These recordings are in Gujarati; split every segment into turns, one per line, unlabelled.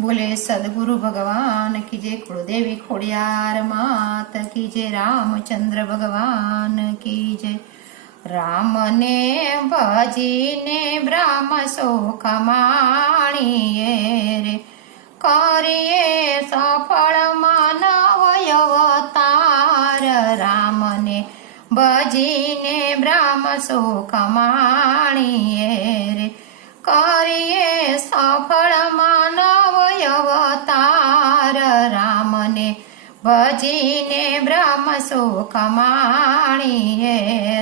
બોલે, સદગુરુ ભગવાન કી જય કુળદેવી ખોડિયાર માત કી જય રામચંદ્ર ભગવાન કી જય. રામને ભજીને બ્રહ્મ શોખ માણીએ રે. કરીએ સફળ માનવ અવતાર. રામને ભજીને બ્રહ્મ સુખ માણીએ રે. કરીએ સફળ ભજીને બ્રહ્મ સુખ માણીએ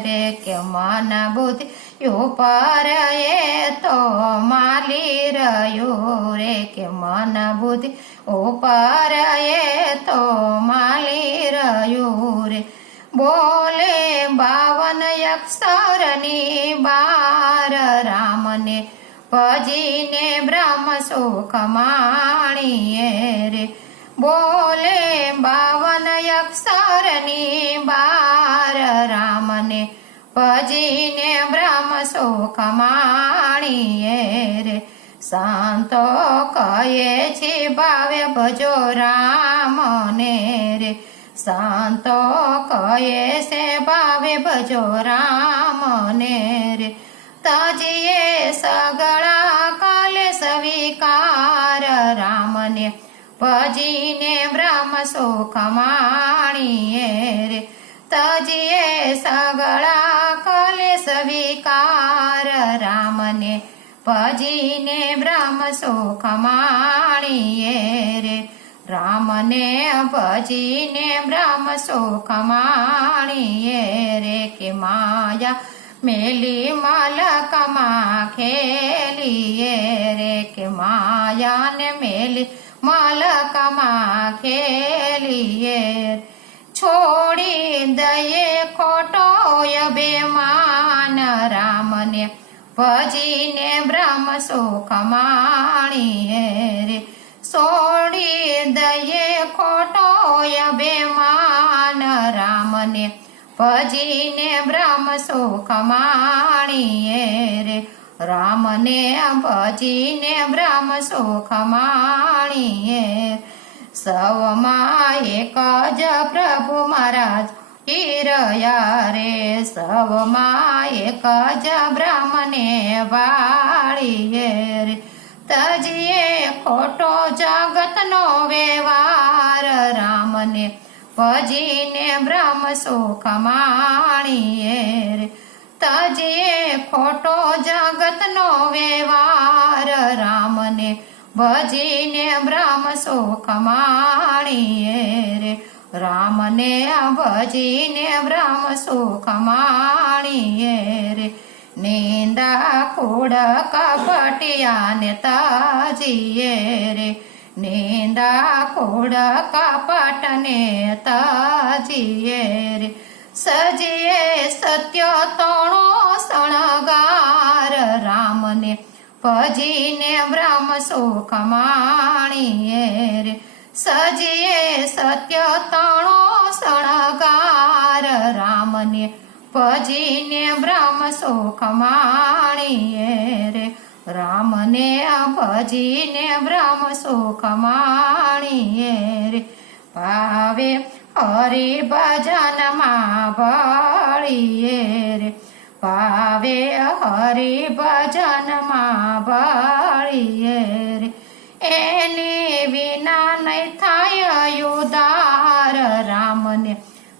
રે કે મન બુદ્ધિ ઉપર એ તો માલી રહ્યું રે કે મન બુદ્ધિ ઉપર એ તો માલી રહ્યું રે. બોલે બાવન અક્ષરની બાર રામને ભજીને બ્રહ્મ સુખ માણીએ રે બોલે બાવન અક્ષરની બાર રામને ભજીને બ્રહ્મ સુખ માણીએ રે. સંતો કહે છે, ભાવે ભજો રામને રે. સંતો કહે છે, ભાવે ભજો રામને રે. તજીએ ભજીને બ્રહ્મ સુખ માણીએ રે. તજીએ સગળા કલેશ વિકાર રામને ભજીને બ્રહ્મ સુખ માણીએ રે. રામને ભજીને બ્રહ્મ સુખ માણીએ રે કે માયા મેલી મલકમાં ખેલીએ રે કે માયાને મેલી મલકમાં ખેલીએ છોડી દઈએ ખોટો અભિમાન રામને, ભજીને બ્રહ્મ સુખ માણીએ રે. છોડી દઈએ ખોટો અભિમાન રામને ભજીને બ્રહ્મ સુખ માણીએ રે. રામને ભજીને બ્રહ્મ સુખ માણીએ. સવમાં એક જ પ્રભુ મહારાજ હિરયા રે. સવમાં એક જ બ્રહ્મને વાળીએ રે. તજીએ ખોટો જગતનો વ્યવહાર રામને ભજીને બ્રહ્મ સુખ માણીએ રે. તજીએ ખોટો જગતનો વ્યવહાર, રામને ભજીને બ્રહ્મ સુખ માણીએ રે. રામને ભજીને બ્રહ્મ સુખ માણીએ રે. નિંદા કુડ કપટિયાને તજીએ રે. નિંદા કુડ કપટને તાજીએ રે. સજીએ સત્ય તણો શણગાર રામને. ભજીને બ્રહ્મ સુખ માણીએ રે. સજીએ સત્ય તણો શણગાર રામને. ભજીને બ્રહ્મ સુખ માણીએ રે. રામને ભજીને બ્રહ્મ સુખ માણીએ રે. ભાવે હરિ ભજનમાં ભળીએ રે. ભાવે હરિ ભજનમાં ભળીએ રે. એની વિના નહીં થાય યુદાર રામને.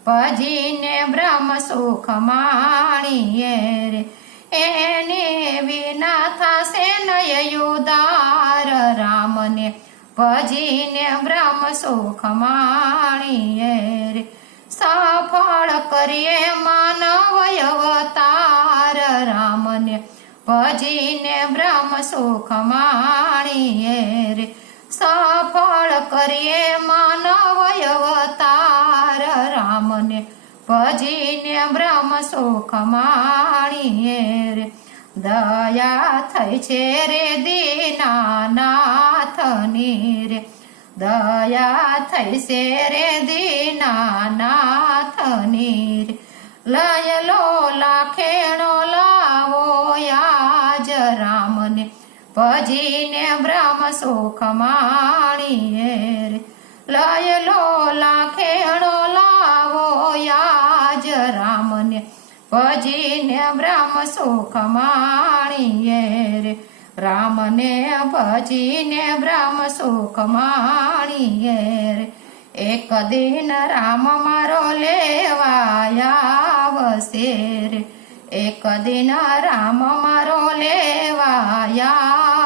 ભજીને બ્રહ્મ સુખ માણીએ રે. એને વિના થશે નય યુદાર રામને. ભજીને બ્રહ્મ સુખ માણીએ રે. સફળ કરીએ માનવ અવતાર રામને. ભજીને બ્રહ્મ સુખ માણીએ રે. સફળ કરીએ માનવ અવતાર રામને. ભજીને બ્રહ્મ સુખ માણીએ રે. દયા થઈ છે રે દીનાનાથની રે. દયા થઈ છે રે દીનાનાથની રે. લય લો લાખેણો લાવો યાજ રામને. ભજીને બ્રહ્મ સુખ માણીએ રે. લય લો ભજીને બ્રહ્મ સુખ માણીએ રે. રામને ભજીને બ્રહ્મ સુખ માણીએ રે. એક દિન રામ મારો લેવાયા વસે રે. એક દિન રામ મારો લેવાયા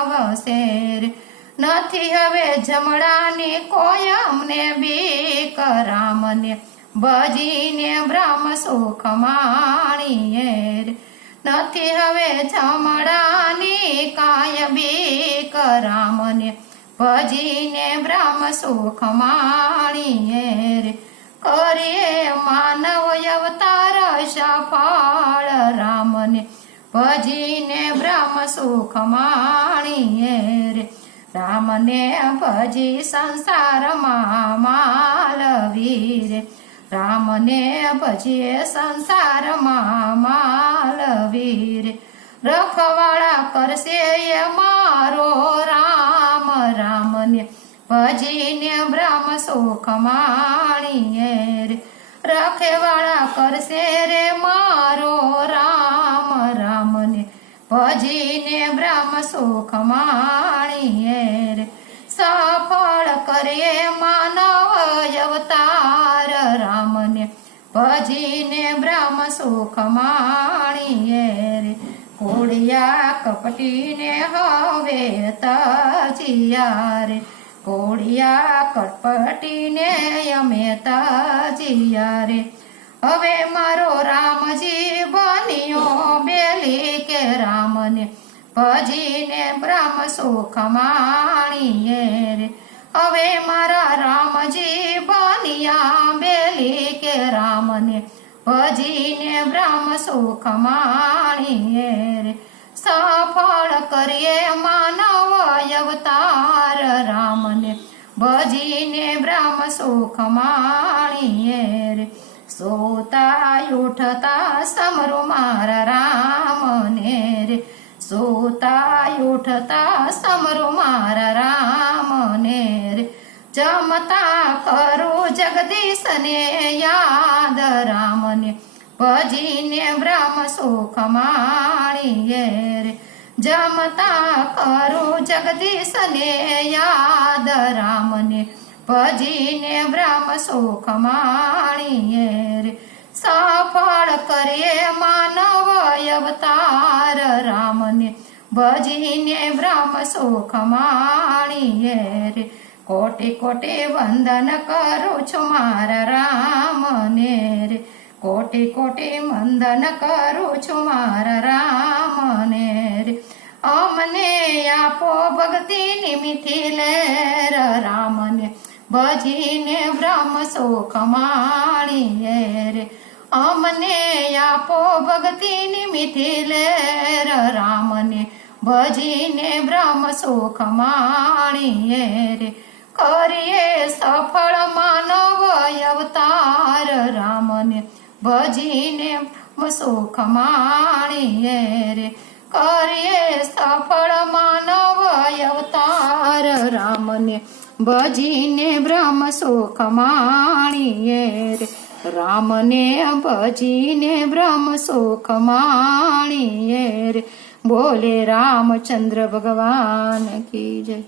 વસે રે. નથી હવે જમડાની કોઈ અમને બીક. રામને ભજીને બ્રહ્મ સુખ માણીએ. નથી હવે ચમડાની કાય બીક રામને. ભજીને બ્રહ્મ સુખ માણીએ. કરીએ માનવ અવતાર સફળ રામને. ભજીને બ્રહ્મ સુખ માણીએ. રામને ભજી સંસારમાં માલવી રામને ભજીએ સંસારમાં માલવીર. રખવાળા કરશે એ મારો રામ, રામને ભજીને બ્રહ્મ સુખ માણીએ રે. રખેવાળા કરશે રે મારો રામ, રામને ભજીને બ્રહ્મ સુખ માણીએ રે. સફળ કરીએ માનવ અવતાર ભજીને બ્રહ્મ સુખ માણીએ રે. કોડિયા કપટીને હવે તજિયા રે. કોડિયા કપટીને અમે તજિયા રે. હવે મારો રામજી બન્યો બેલી કે રામને. ભજીને બ્રહ્મ સુખ માણીએ રે. હવે મારા રામજી બન્યા બેલી કે રામને ભજીને બ્રહ્મ સુખ માણીએ રે. સફળ કરીએ માનવ અવતાર રામને ભજીને બ્રહ્મ સુખ માણીએ રે. સોતા ઉઠતા સમરો મારા રામને રે. સોતા ઉઠતા સમરો મારા રામને રે. જમતા કરું જગદીશને યાદ રામને. ભજીને બ્રહ્મ સુખ માણીએ રે. જમતા કરું જગદીશને યાદ રામને. ભજીને બ્રહ્મ સુખ માણીએ રે. સફળ કરીએ માનવ અવતાર રામને. ભજીને બ્રહ્મ સુખ માણીએ રે. કોટે કોટે વંદન કરું છું મારા રામને રે. કોટે કોટે વંદન કરું છું મારા રામને રે. અમને આપો ભક્તિની મીઠી લેર રામને. ભજીને બ્રહ્મ સુખ માણીએ રે. અમને આપો ભક્તિની મીઠી લેર રામને. ભજીને બ્રહ્મ સુખ માણીએ રે. કરીએ સફળ માનવ અવતાર રામને. ભજીને સુખ માણીએ રે. કરીએ સફળ માનવ અવતાર રામને. ભજીને બ્રહ્મ સુખ માણીએ રે. રામને ભજીને બ્રહ્મ સુખ માણીએ રે. બોલે રામચંદ્ર ભગવાન કી જય.